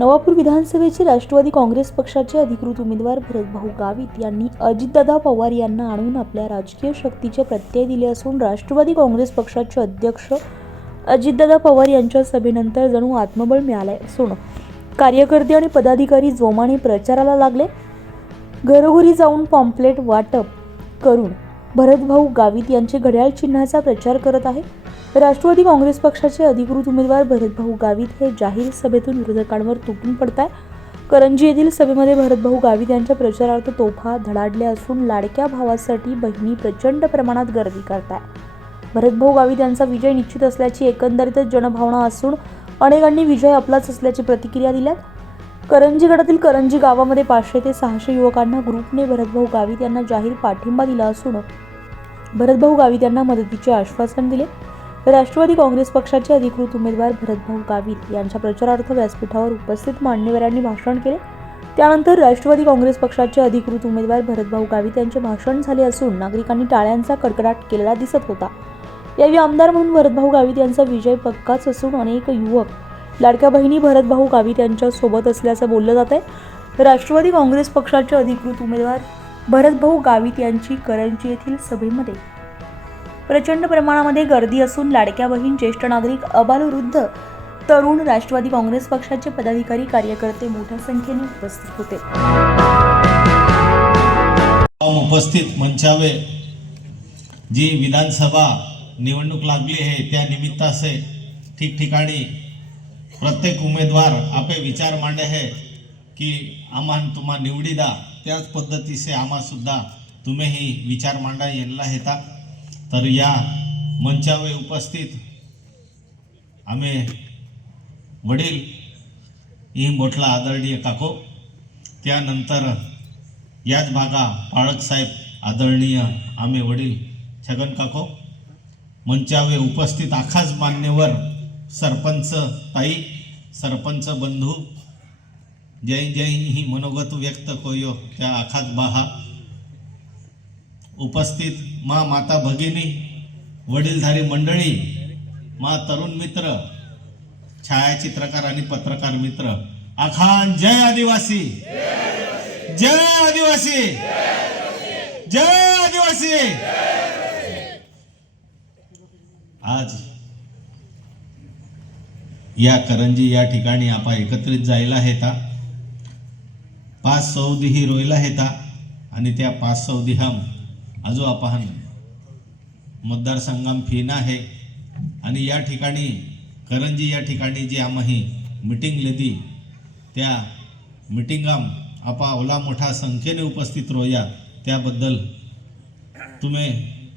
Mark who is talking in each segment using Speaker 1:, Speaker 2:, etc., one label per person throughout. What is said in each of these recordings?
Speaker 1: नवापूर विधानसभेचे राष्ट्रवादी काँग्रेस पक्षाचे अधिकृत उमेदवार भरतभाऊ गावित यांनी अजितदादा पवार यांना आणून आपल्या राजकीय शक्तीचे प्रत्यय दिले असून राष्ट्रवादी काँग्रेस पक्षाचे अध्यक्ष अजितदादा पवार यांच्या सभेनंतर जणू आत्मबळ मिळाले असून कार्यकर्ते आणि पदाधिकारी जोमाने प्रचाराला लागले. घरोघरी जाऊन पॉम्पलेट वाटप करून भरतभाऊ गावित यांचे घड्याळ चिन्हाचा प्रचार करत आहे. राष्ट्रवादी काँग्रेस पक्षाचे अधिकृत उमेदवार भरतभाऊ गावित हे जाहीर सभेतून विरोधकांवर तुटून पडत आहे करंजी येथील सभेमध्ये भरतभाऊ गावित यांच्या प्रचारार्थ तोफा धडाडल्या असून लाडक्या भावासाठी बहिणी प्रचंड प्रमाणात गर्दी करत आहे भरतभाऊ गावित यांचा विजय निश्चित असल्याची एकंदरीतच जनभावना असून अनेकांनी विजय आपलाच असल्याची प्रतिक्रिया दिल्यात. करंजीगडातील करंजी गावामध्ये पाचशे ते सहाशे युवकांना ग्रुपने भरतभाऊ गावित यांना जाहीर पाठिंबा दिला असून भरतभाऊ गावित यांना मदतीचे आश्वासन दिले. राष्ट्रवादी काँग्रेस पक्षाचे अधिकृत उमेदवार भरतभाऊ गावित यांच्या प्रचारार्थ व्यासपीठावर उपस्थित मान्यवरांनी भाषण केले. त्यानंतर राष्ट्रवादी काँग्रेस पक्षाचे अधिकृत उमेदवार भरतभाऊ गावित यांचे भाषण झाले असून नागरिकांनी टाळ्यांचा कडकडाट केलेला दिसत होता. यावेळी आमदार म्हणून भरतभाऊ गावित यांचा विजय पक्काच असून अनेक युवक लाडक्या बहिणी भरतभाऊ गावित यांच्या सोबत असल्याचं बोललं जात आहे राष्ट्रवादी काँग्रेस पक्षाचे अधिकृत उमेदवार भरतभाऊ गावित यांची करंजी येथील सभेमध्ये. प्रचंड प्रमाणामध्ये गर्दी असून लाडक्या बहीण ज्येष्ठ नागरिक अबालवृद्ध तरुण राष्ट्रवादी काँग्रेस पक्षाचे पदाधिकारी कार्यकर्ते मोठ्या संख्येने उपस्थित होते.
Speaker 2: उपस्थित मंचावे जी विधानसभा निवडणूक लागली आहे त्या निमित्ताचे ठिकठिकाणी प्रत्येक उमेदवार आपे विचार मांडे है की आम्हा तुम्हा निवडिदा त्याच पद्धतीचे आम्हासुद्धा तुम्हीही विचार मांडा येणला हेता तर या मंचावे उपस्थित आम्ही वडील ही मोठला आदरणीय काको त्यानंतर याच भागा पाळक साहेब आदरणीय आम्ही वडील छगन काको मंचावे उपस्थित आखास मान्यवर सरपंच ताई सरपंच बंधू जय जय ही मनोगत व्यक्त कोयो त्या आखात बाहा. उपस्थित मा माता भगिनी वडीलधारी मंडळी मा तरुण मित्र छायाचित्रकार आणि पत्रकार मित्र. आखान जय आदिवासी! जय आदिवासी! जय आदिवासी! आज या करंजी या ठिकाणी आपा एकत्रित जायला हेता. पाच सौदी रोयला हेता आणि त्या पाच सौदी हम आजो आपण मतदारसंघाम फिना आहे आणि या ठिकाणी करंजी या ठिकाणी जी आम्ही मिटिंग लेदी त्या मिटिंगाम आपा ओला मोठ्या संख्येने उपस्थित रोया. त्याबद्दल तुम्ही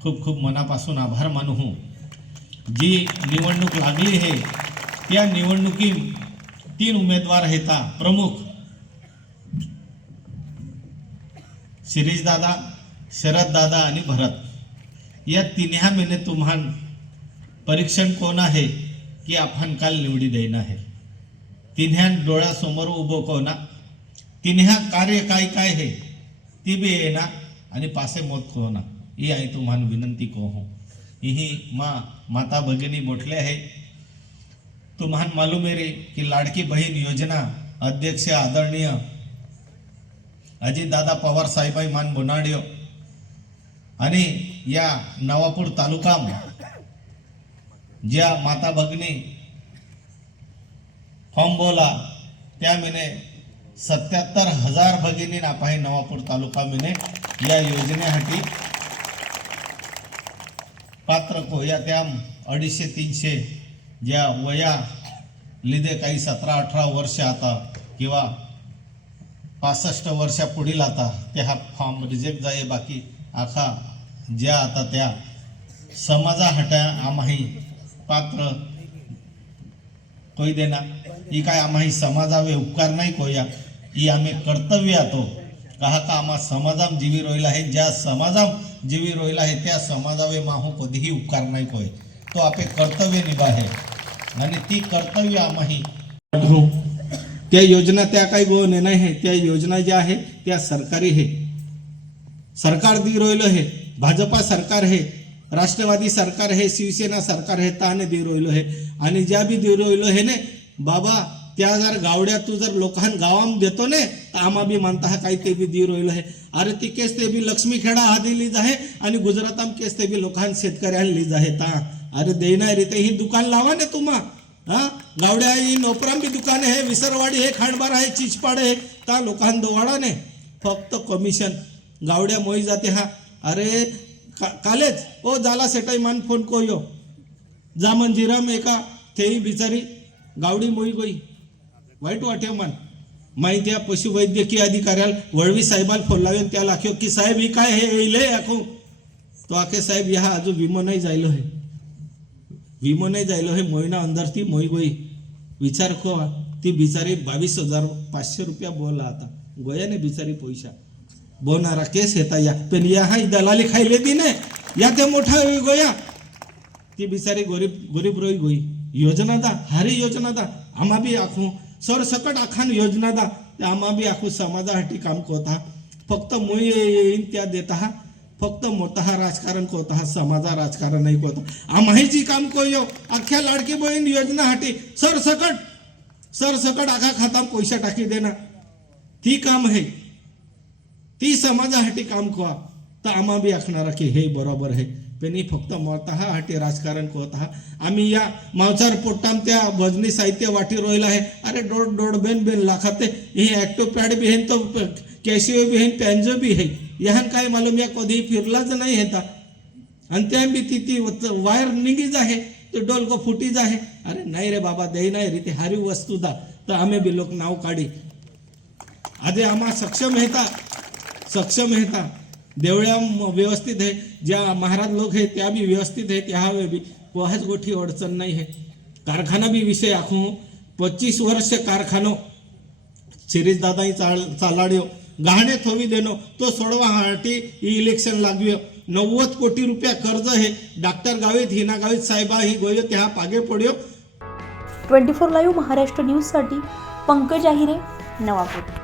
Speaker 2: खूप खूप मनापासून आभार मानू जी निवडणूक लागली आहे या निवडणुकी तीन उमेदवार हेता प्रमुख. शिरीष दादा शरद दादा आणि भरत. या तिन्ह्या महिने तुम्हान परीक्षण कोण आहे की आपण काल निवडी देणं आहे? तिन्ह्या डोळ्यासमोर उभं कोणा तिन्ह्या कार्य काय काय आहे? ती बी येना आणि पासे मोत कोणा ही? आई तुम्हाला विनंती को हो? ही मा माता भगिनी मोठले आहे. तुम्हाला मालूम आहे रे की लाडकी बहीण योजना अध्यक्ष आदरणीय अजितदादा पवार साहेबाई मान बुनाडियो आणि या नवापूर तालुका ज्या माता भगिनी फॉर्म बोला त्या मिने सत्याहत्तर हजार भगिनी नापाही नवापूर तालुका मिने या योजनेसाठी पात्र को या त्या अडीचशे तीनशे ज्या वया लिदे काही सतरा अठरा वर्ष आता किंवा पासष्ट वर्षा पुढील आता ते हा फॉर्म रिजेक्ट जाय बाकी आखा ज्या आता त्या समाजा हट्या आम्हाही पात्र कोई देना. ही काय आम्हाही समाजावे उपकार नाही कोया. ही आम्ही कर्तव्य आतो. कहा का आम्हा समाजाम जीवी रोयला आहे? ज्या समाजाम जीवी रोयला आहे त्या समाजावे माहो कधीही उपकार नाही कोय. तो आपले कर्तव्य निभा आहे आणि ती कर्तव्य आम्ही. हो. त्या योजना त्या काही गो नाही आहे. त्या योजना ज्या आहे त्या सरकारी आहे. सरकार दी रोयलं हे भाजपा सरकार हे राष्ट्रवादी सरकार हे शिवसेना सरकार हे ताने दी रोयलो हे आणि ज्या बी दी रोयलो हे ने बाबा त्या जर गावड्या तू जर लोकांना गावाम देतो ने तर आम्हा बी मानता हा काही ते बी दी रोयलो हे अरे ती केस ते बी लक्ष्मी खेडा हा दिली आहे आणि गुजराताम केस ते बी लोकांना शेतकऱ्यांना लिज आहे ता. अरे देणार ते ही दुकान लावा ने तुम्हा. हा? गावड्या ही नोपराम बी दुकान आहे विसरवाडी हे खांडबार आहे चिचपाड आहे. का लोकां दोवाडा ने फक्त कमिशन गावड्या मोई जाते हा. अरे का, कालेच ओ झाला सेटाई मान फोन को यो जा मंजिराम एका तेही बिचारी गावडी मोई गोई. वाईट वाटे मन. माहिती आहे पशुवैद्यकीय अधिकाऱ्याला वळवी साहेबाला फोन लावेन त्या लाख्यो की साहेब ही काय हे येईल आखो. तो आखे साहेब ह्या अजून विमो नाही जायलो हे विमो नाही जायलो हे मोईना अंदर ती मोई गोई विचार को ती बिचारी बावीस हजार पाचशे रुपया बोला आता. गोयाने बिचारी पैसा बोलणारा केस येता या पण या हा दलाली खायले दी ने या ते मोठा होई गोया. ती बिचारी गरीब गरीब रोई गोई योजना दा हारी योजना दा. आम्हा बी आखू सर सरसकट आखान योजना दा. ते आम्हा बी आखू समाजासाठी काम करता. फक्त मुई येईन त्या देता. हा फक्त मोठा हा राजकारण कोता हा समाजा राजकारण नाही कोता आम्हाही जी काम कोयो? अख्ख्या लाडकी बहीण योजना हाटी सरसकट सरसकट आखा खाता पैसा टाकी देना. ती काम आहे. ती समाजासाठी काम कवा तर आम्हा बी आखणारा की हे बरोबर आहे. पेनी फक्त मताहा हाटी राजकारण कोत हा? आम्ही या मावचार पोट्टाम त्या भजनी साहित्य वाटी रोयला आहे. अरे डोड डोड बेन बेन लाखाते. हे ऍक्टो पॅड बी हेन तो कॅशिओ बी हेन पॅन्जो बी है यहन काय मालूम या कधी फिरलाच नाही हेता आणि त्या बी ती ती वायर निघीच आहे ते डोलको फुटीच आहे अरे नाही रे बाबा दे नाही रे ती हारी वस्तू दा. तर आम्ही बी लोक नाव काढी. आधी आम्हा सक्षम हेता सक्षम हेता देवळ्या व्यवस्थित आहे ज्या महाराज लोक आहे त्या बी व्यवस्थित आहे त्या हवे बी. कोहाच गोठी अडचण नाही आहे कारखाना बी विषय आखू. पच्चीस वर्ष कारखानो. शिरीष दादाही चाल चालाड्यो. गहाणे थोवी देणं तो सोडवासाठी ही इलेक्शन लागव्यो नव्वद कोटी रुपया कर्ज हे डॉक्टर गावित हिना गावित साहेबा ही गोयो त्या पागे पड्यो.
Speaker 1: ट्वेंटी फोर लाईव्ह महाराष्ट्र न्यूजसाठी पंकज आहिरे नवापूर.